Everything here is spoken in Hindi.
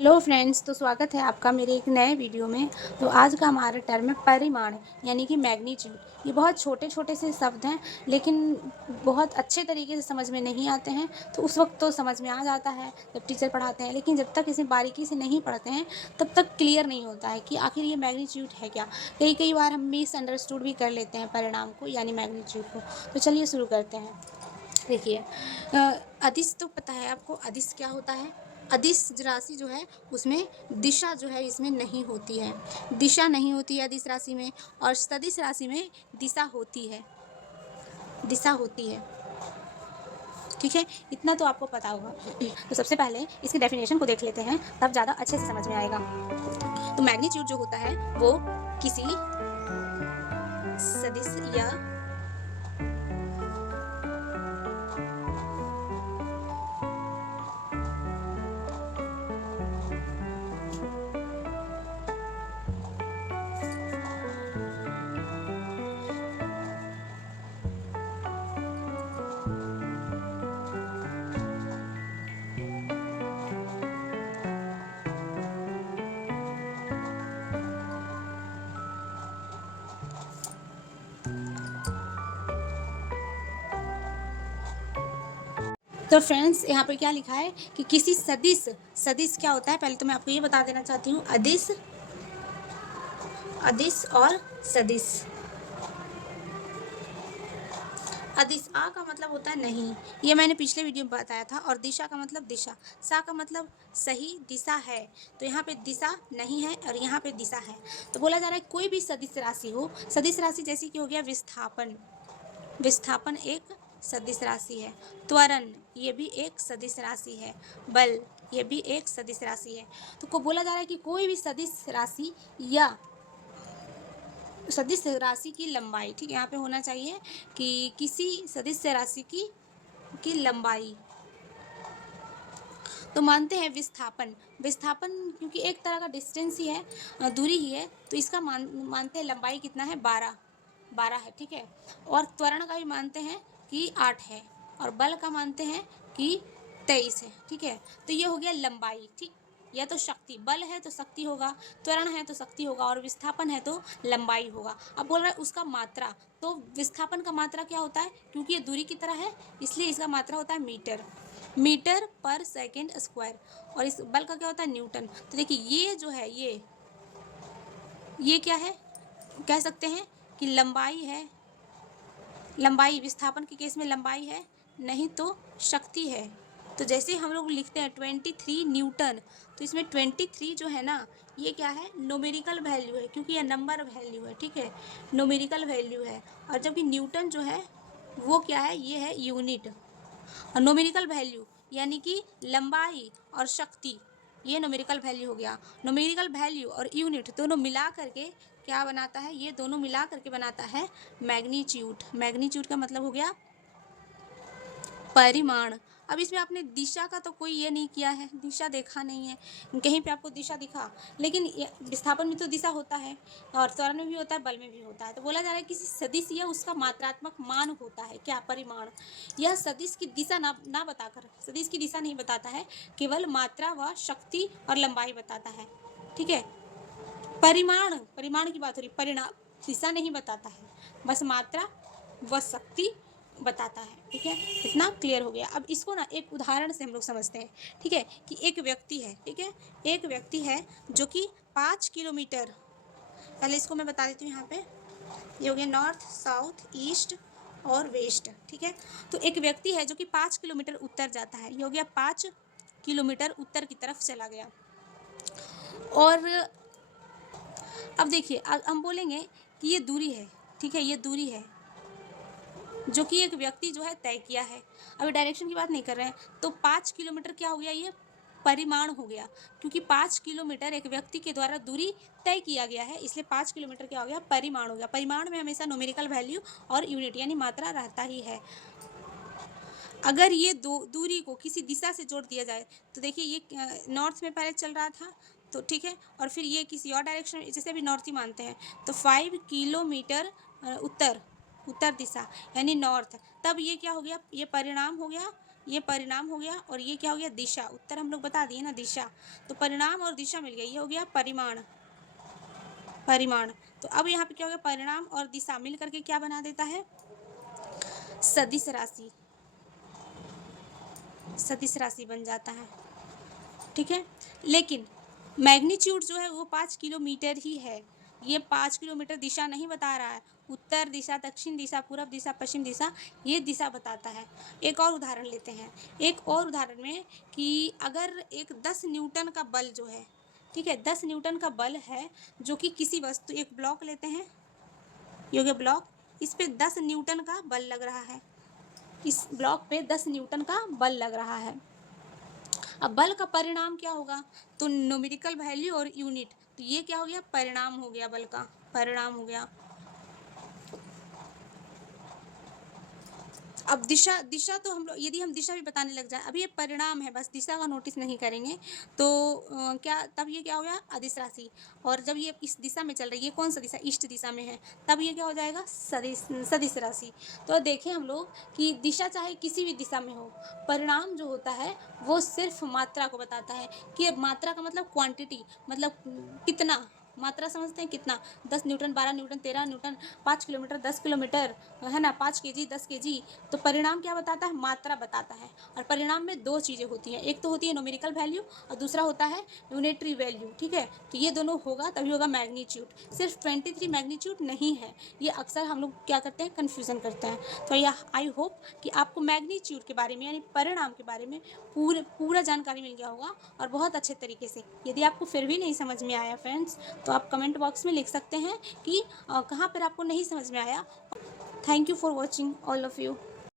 हेलो फ्रेंड्स, तो स्वागत है आपका मेरे एक नए वीडियो में। तो आज का हमारा टर्म है परिमाण, यानी कि मैग्नीट्यूड। ये बहुत छोटे-छोटे से शब्द हैं, लेकिन बहुत अच्छे तरीके से समझ में नहीं आते हैं। तो उस वक़्त तो समझ में आ जाता है जब टीचर पढ़ाते हैं, लेकिन जब तक इसे बारीकी से नहीं पढ़ते हैं, तब तक क्लियर नहीं होता है कि आखिर ये मैग्नीट्यूड है क्या? कई-कई बार हम मिसअंडरस्टूड भी कर लेते हैं परिणाम को, यानी मैग्नीट्यूड को। तो चलिए शुरू करते हैं। देखिए, अदिश तो पता है आपको, अदिश क्या होता है? अदिश राशि जो है उसमें दिशा जो है इसमें नहीं होती है। दिशा नहीं होती है अदिश राशि में, और सदिश राशि में दिशा होती है। दिशा होती है, ठीक है? इतना तो आपको पता होगा। तो सबसे पहले इसकी डेफिनेशन को देख लेते हैं, तब ज़्यादा अच्छे से समझ में आएगा। तो मैग्नीट्यूड जो होता है वो किसी सदिश या तो फ्रेंड्स, यहाँ पे क्या लिखा है कि किसी सदिश, सदिश क्या होता है पहले तो मैं आपको ये बता देना चाहती हूँ। अदिश, अदिश और सदिश। अदिश आ का मतलब होता है नहीं, ये मैंने पिछले वीडियो में बताया था। और दिशा का मतलब दिशा, सा का मतलब सही दिशा है। तो यहाँ पे दिशा नहीं है और यहाँ पे दिशा है। तो बोला जा रहा है कोई भी सदिश राशि हो, सदिश राशि जैसे कि हो गया विस्थापन, विस्थापन एक सदिश राशि है। त्वरण, ये भी एक सदिश राशि है। बल, ये भी एक सदिश राशि है। तो को बोला जा रहा है कि कोई भी सदिश राशि या सदिश राशि की लंबाई, ठीक है, यहाँ पे होना चाहिए कि किसी सदिश राशि की लंबाई। तो मानते हैं विस्थापन, विस्थापन क्योंकि एक तरह का डिस्टेंस ही है, दूरी ही है, तो इसका मानते हैं लंबाई कितना है, 12, 12 है, ठीक है। और त्वरण का भी मानते हैं कि 8 है, और बल का मानते हैं कि 23 है, ठीक है। तो ये हो गया लंबाई, ठीक। या तो शक्ति, बल है तो शक्ति होगा, त्वरण है तो शक्ति होगा, और विस्थापन है तो लंबाई होगा। अब बोल रहा है उसका मात्रा, तो विस्थापन का मात्रा क्या होता है, क्योंकि ये दूरी की तरह है इसलिए इसका मात्रा होता है मीटर, मीटर पर सेकेंड स्क्वायर। और इस बल का क्या होता है, न्यूटन। तो देखिए ये जो है ये क्या है, कह सकते हैं कि लंबाई है, लंबाई विस्थापन के केस में लंबाई है, नहीं तो शक्ति है। तो जैसे हम लोग लिखते हैं 23 न्यूटन, तो इसमें 23 जो है ना, ये क्या है, न्यूमेरिकल वैल्यू है, क्योंकि यह नंबर वैल्यू है, ठीक है, न्यूमेरिकल वैल्यू है। और जबकि न्यूटन जो है वो क्या है, ये है यूनिट। और न्यूमेरिकल वैल्यू यानी कि लंबाई और शक्ति, ये न्यूमेरिकल वैल्यू हो गया। न्यूमेरिकल वैल्यू और यूनिट दोनों मिला करके क्या बनाता है, ये दोनों मिला करके बनाता है मैग्नीट्यूड। मैग्नीट्यूड का मतलब हो गया परिमाण। अब इसमें आपने दिशा का तो कोई ये नहीं किया है, दिशा देखा नहीं है, कहीं पे आपको दिशा दिखा, लेकिन विस्थापन में तो दिशा होता है, और त्वरण में भी होता है, बल में भी होता है। तो बोला जा रहा है किसी सदिश या उसका मात्रात्मक मान होता है क्या, परिमाण। यह सदिश की दिशा ना बताकर, सदिश की दिशा नहीं बताता है, केवल मात्रा व शक्ति और लंबाई बताता है, ठीक है। परिमाण, परिमाण की बात हो रही, परिणाम दिशा नहीं बताता है, बस मात्रा व शक्ति बताता है, ठीक है। इतना क्लियर हो गया। अब इसको ना एक उदाहरण से हम लोग समझते हैं, ठीक है, कि एक व्यक्ति है, ठीक है, एक व्यक्ति है जो कि 5 किलोमीटर, पहले इसको मैं बता देती हूँ, यहाँ पे ये हो गया नॉर्थ, साउथ, ईस्ट और वेस्ट, ठीक है। तो एक व्यक्ति है जो कि 5 किलोमीटर उत्तर जाता है, ये हो गया 5 किलोमीटर उत्तर की तरफ चला गया। और अब देखिए हम बोलेंगे कि ये दूरी है, ठीक है, ये दूरी है जो कि एक व्यक्ति जो है तय किया है। अभी डायरेक्शन की बात नहीं कर रहे हैं। तो 5 किलोमीटर क्या हो गया, ये परिमाण हो गया, क्योंकि 5 किलोमीटर एक व्यक्ति के द्वारा दूरी तय किया गया है, इसलिए 5 किलोमीटर क्या हो गया, परिमाण हो गया। परिमाण में हमेशा न्यूमेरिकल वैल्यू और यूनिट यानी मात्रा रहता ही है। अगर ये दूरी को किसी दिशा से जोड़ दिया जाए, तो देखिए ये नॉर्थ में पहले चल रहा था, तो ठीक है, और फिर ये किसी और डायरेक्शन, जैसे अभी नॉर्थ ही मानते हैं, तो 5 किलोमीटर उत्तर, उत्तर दिशा यानी नॉर्थ, तब ये क्या हो गया, ये परिणाम हो गया, ये परिणाम हो गया और ये क्या हो गया, दिशा। उत्तर हम लोग बता दिए ना, दिशा। तो परिणाम और दिशा मिल गई, ये हो गया परिमाण। परिमाण। तो अब यहाँ पे क्या हो गया, परिणाम और दिशा मिल करके क्या बना देता है, सदिश राशि। सदिश राशि बन जाता है, ठीक है। लेकिन मैग्नीट्यूड जो है वो 5 किलोमीटर ही है। ये 5 किलोमीटर दिशा नहीं बता रहा है। उत्तर दिशा, दक्षिण दिशा, पूर्व दिशा, पश्चिम दिशा, ये दिशा बताता है। एक और उदाहरण लेते हैं। एक और उदाहरण में कि अगर एक 10 न्यूटन का बल जो है, ठीक है, 10 न्यूटन का बल है जो कि किसी वस्तु, एक ब्लॉक लेते हैं, ये हो गया ब्लॉक, इस पे 10 न्यूटन का बल लग रहा है। इस ब्लॉक पे 10 न्यूटन का बल लग रहा है। अब बल का परिणाम क्या होगा, तो न्यूमेरिकल वैल्यू और यूनिट। तो ये क्या हो गया, परिणाम हो गया, बल का परिणाम हो गया। अब दिशा, दिशा तो हम लोग, यदि हम दिशा भी बताने लग जाए, अभी ये परिणाम है, बस दिशा का नोटिस नहीं करेंगे तो क्या, तब ये क्या हो गया, अदिश राशि। और जब ये इस दिशा में चल रही है, कौन सा दिशा, ईस्ट दिशा में है, तब ये क्या हो जाएगा, सदिश, सदिश राशि। तो देखें हम लोग कि दिशा चाहे किसी भी दिशा में हो, परिणाम जो होता है वो सिर्फ मात्रा को बताता है। कि मात्रा का मतलब क्वांटिटी, मतलब कितना, मात्रा समझते हैं, कितना, 10 Newton, 12 Newton, 13 Newton, 5 kilometre, 10 kilometre, है ना, 5 केजी, 10 केजी। तो परिणाम क्या बताता है, मात्रा बताता है। और परिणाम में दो चीज़ें होती हैं, एक तो होती है न्यूमेरिकल वैल्यू और दूसरा होता है यूनिटरी वैल्यू, ठीक है। तो ये दोनों होगा तभी होगा मैग्नीट्यूड। सिर्फ 23 मैग्नीट्यूड नहीं है, ये अक्सर हम लोग क्या करते हैं, कन्फ्यूज़न करते हैं। तो यह आई होप कि आपको मैग्नीट्यूड के बारे में, यानी परिणाम के बारे में पूरा जानकारी मिल गया होगा और बहुत अच्छे तरीके से। यदि आपको फिर भी नहीं समझ में आया फ्रेंड्स, तो आप कमेंट बॉक्स में लिख सकते हैं कि कहाँ पर आपको नहीं समझ में आया। Thank you for watching all of you.